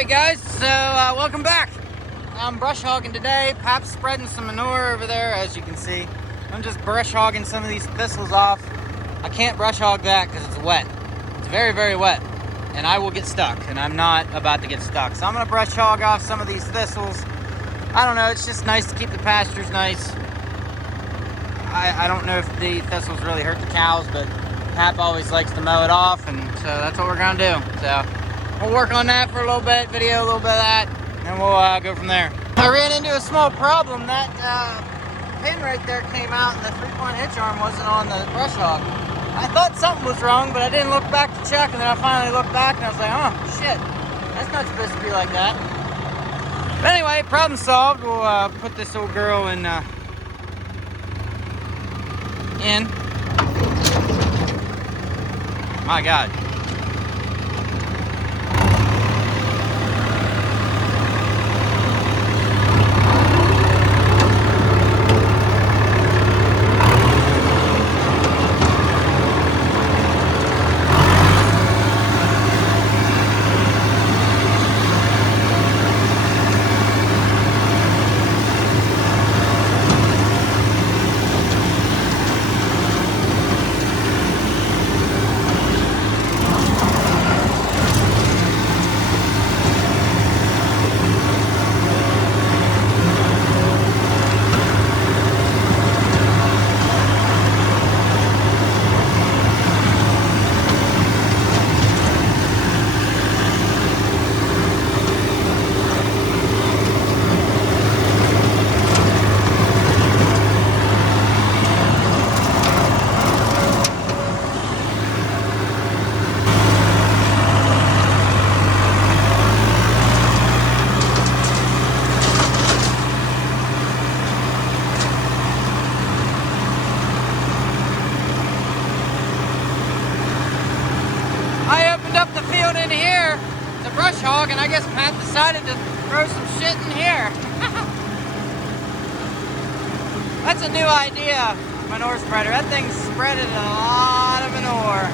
Alright guys, so welcome back. I'm brush hogging today. Pap's spreading some manure over there, as you can see. I'm just brush hogging some of these thistles off. I can't brush hog that because it's wet. It's very, very wet. And I will get stuck, and I'm not about to get stuck. So I'm going to brush hog off some of these thistles. I don't know, it's just nice to keep the pastures nice. I don't know if the thistles really hurt the cows, but Pap always likes to mow it off, and so that's what we're going to do. So we'll work on that for a little bit, video a little bit of that, and then we'll go from there. I ran into a small problem. That pin right there came out, and the 3-point hitch arm wasn't on the brush hog. I thought something was wrong, but I didn't look back to check, and then I finally looked back, and I was like, oh, shit, that's not supposed to be like that. But anyway, problem solved. We'll put this old girl in. My God. Up the field in here to brush hog, and I guess Pat decided to throw some shit in here. That's a new idea, manure spreader. That thing spreaded a lot of manure.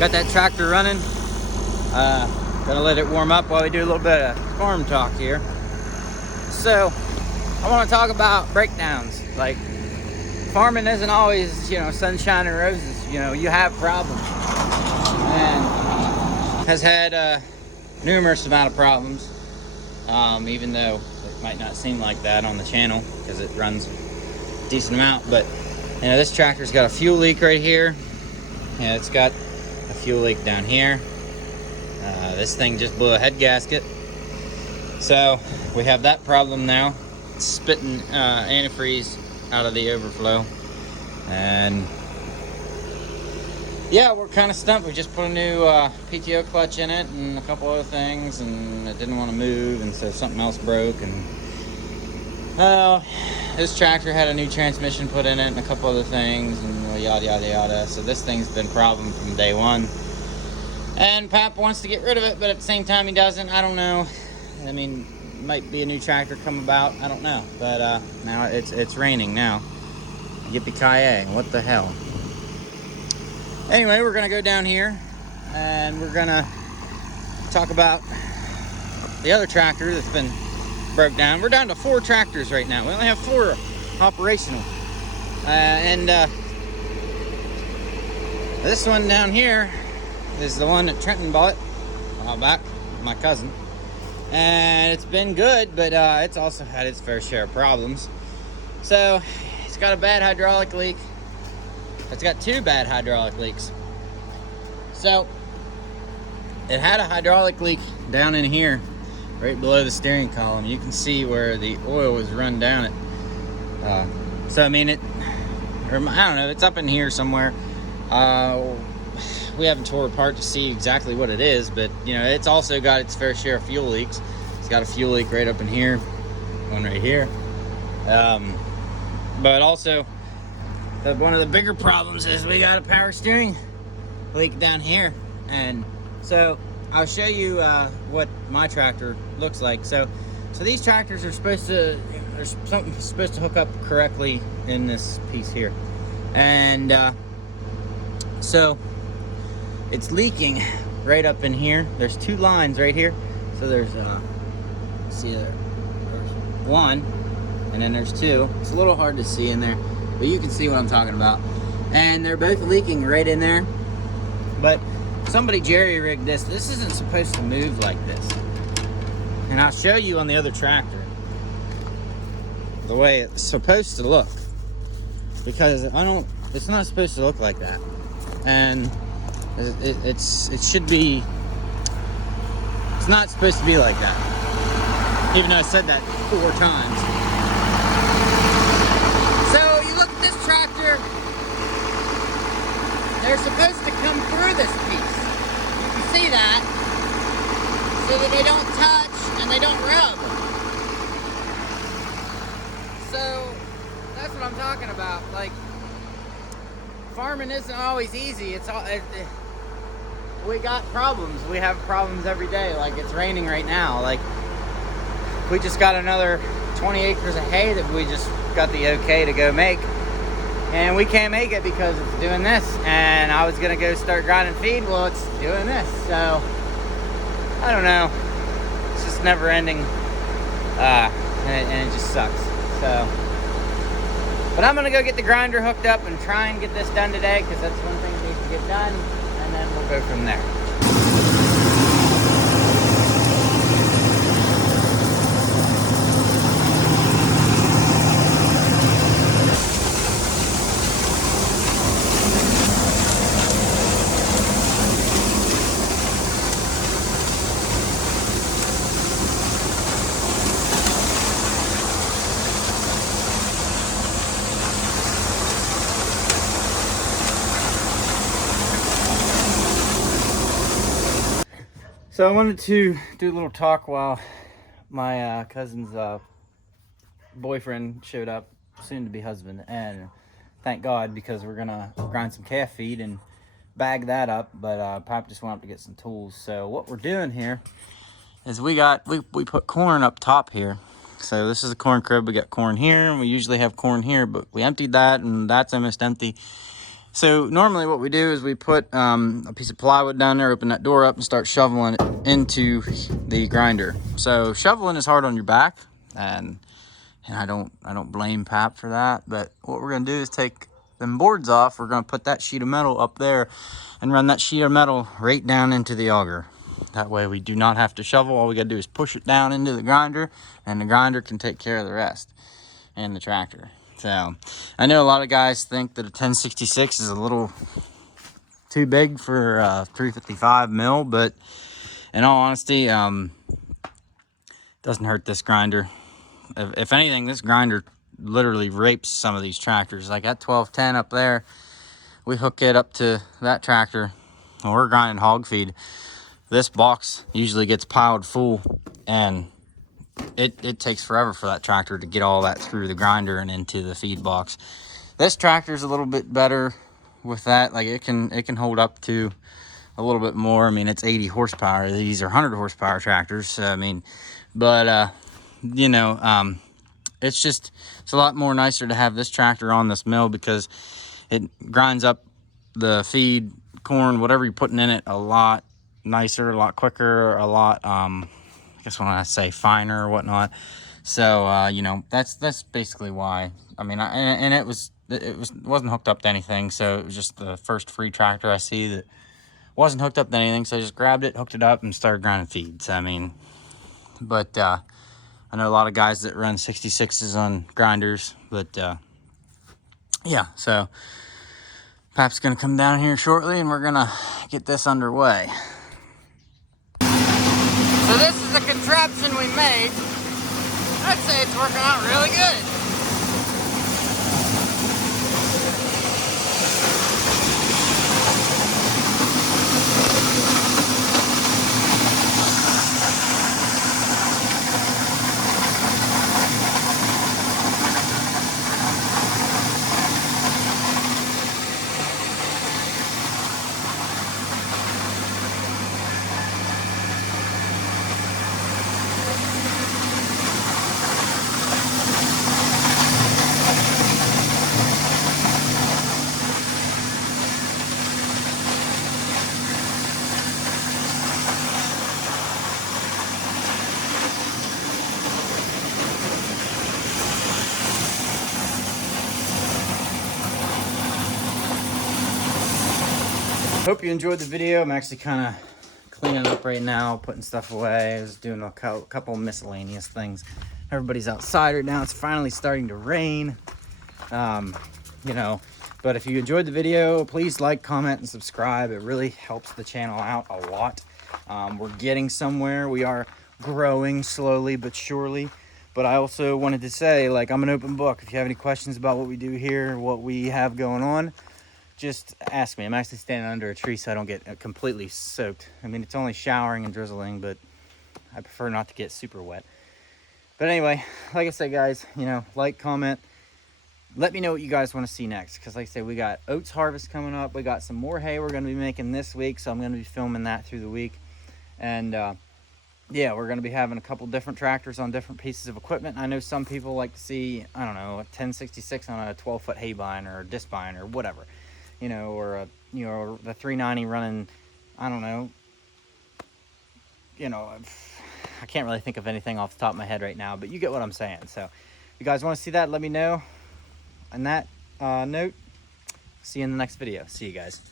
Got that tractor running. Gonna let it warm up while we do a little bit of farm talk here. So, I want to talk about breakdowns. Like, farming isn't always, sunshine and roses. You have problems. And has had numerous amount of problems. Even though it might not seem like that on the channel because it runs a decent amount. But, this tractor's got a fuel leak right here. Yeah, it's got a fuel leak down here. This thing just blew a head gasket. So we have that problem now. It's spitting antifreeze out of the overflow. And yeah, we're kind of stumped. We just put a new PTO clutch in it and a couple other things, and it didn't want to move, and so something else broke. And this tractor had a new transmission put in it and a couple other things, and yada yada yada. So this thing's been a problem from day one. And Pap wants to get rid of it, but at the same time he doesn't. I don't know. I mean, might be a new tractor come about. I don't know. But now it's raining now. Yippee-ki-yay. What the hell? Anyway, we're going to go down here and we're going to talk about the other tractor that's been broke down. We're down to 4 tractors right now. We only have 4 operational. This one down here is the one that Trenton bought a while back, my cousin. And it's been good, but it's also had its fair share of problems. So, it's got a bad hydraulic leak. It's got 2 bad hydraulic leaks. So, it had a hydraulic leak down in here, right below the steering column. You can see where the oil was run down it. So, I mean, I don't know, it's up in here somewhere. We haven't tore it apart to see exactly what it is, but it's also got its fair share of fuel leaks. It's got a fuel leak right up in here, one right here. But also, one of the bigger problems is we got a power steering leak down here. And so I'll show you what my tractor looks like. So these tractors are supposed to, there's something supposed to hook up correctly in this piece here. And so it's leaking right up in here. There's 2 lines right here. So there's see there's 1 and then there's 2. It's a little hard to see in there, but you can see what I'm talking about. And they're both leaking right in there. But somebody jerry-rigged this. This isn't supposed to move like this. And I'll show you on the other tractor the way it's supposed to look. Because it's not supposed to look like that. And it should be, it's not supposed to be like that. Even though I said that 4 times. So you look at this tractor, they're supposed to come through this piece. You can see that, so that they don't touch and they don't rub. So that's what I'm talking about. Like, farming isn't always easy. We got problems. We have problems every day. Like, it's raining right now. Like, we just got another 20 acres of hay that we just got the okay to go make. And we can't make it because it's doing this. And I was gonna go start grinding feed. Well, it's doing this. So, I don't know. It's just never ending. And it just sucks. So, but I'm gonna go get the grinder hooked up and try and get this done today, because that's one thing that needs to get done, and then we'll go from there. So I wanted to do a little talk while my cousin's boyfriend showed up, soon to be husband, and thank God, because we're gonna grind some calf feed and bag that up. But Pop just went up to get some tools. So what we're doing here is we put corn up top here. So this is a corn crib. We got corn here, and we usually have corn here, but we emptied that, and that's almost empty. So normally what we do is we put a piece of plywood down there, open that door up, and start shoveling it into the grinder. So shoveling is hard on your back, and I don't blame Pap for that. But what we're gonna do is take them boards off. We're gonna put that sheet of metal up there and run that sheet of metal right down into the auger. That way we do not have to shovel. All we gotta do is push it down into the grinder, and the grinder can take care of the rest, and the tractor. So I know a lot of guys think that a 1066 is a little too big for 355 mil, but in all honesty, doesn't hurt this grinder. If anything, this grinder literally rapes some of these tractors. Like that 1210 up there, we hook it up to that tractor and we're grinding hog feed. This box usually gets piled full, and it takes forever for that tractor to get all that through the grinder and into the feed box. This tractor's a little bit better with that. Like it can hold up to a little bit more. I mean, it's 80 horsepower. These are 100 horsepower tractors. So, I mean, but you know, it's a lot more nicer to have this tractor on this mill because it grinds up the feed, corn, whatever you're putting in it a lot nicer, a lot quicker, a lot I guess when I say finer or whatnot. So you know, that's basically why. I mean, and it wasn't hooked up to anything, so it was just the first free tractor I see that wasn't hooked up to anything. So I just grabbed it, hooked it up, and started grinding feeds. I mean, but I know a lot of guys that run 66s on grinders, but yeah. So Pap's gonna come down here shortly, and we're gonna get this underway. So this is the contraption we made. I'd say it's working out really good. Hope you enjoyed the video. I'm actually kind of cleaning up right now, putting stuff away. I was doing a couple miscellaneous things. Everybody's outside right now. It's finally starting to rain. You know, but if you enjoyed the video, please like, comment, and subscribe. It really helps the channel out a lot. We're getting somewhere. We are growing slowly but surely. But I also wanted to say, like, I'm an open book. If you have any questions about what we do here, what we have going on, just ask me. I'm actually standing under a tree so I don't get completely soaked. I mean, it's only showering and drizzling, but I prefer not to get super wet. But anyway, like I said, guys, you know, like, comment. Let me know what you guys want to see next. Because like I said, we got oats harvest coming up. We got some more hay we're going to be making this week. So I'm going to be filming that through the week. And yeah, we're going to be having a couple different tractors on different pieces of equipment. I know some people like to see, I don't know, a 1066 on a 12-foot hay bind or a disc bind or whatever. You know, or the 390 running, I don't know, you know, I can't really think of anything off the top of my head right now, but you get what I'm saying. So if you guys want to see that, let me know. On that note, see you in the next video. See you guys.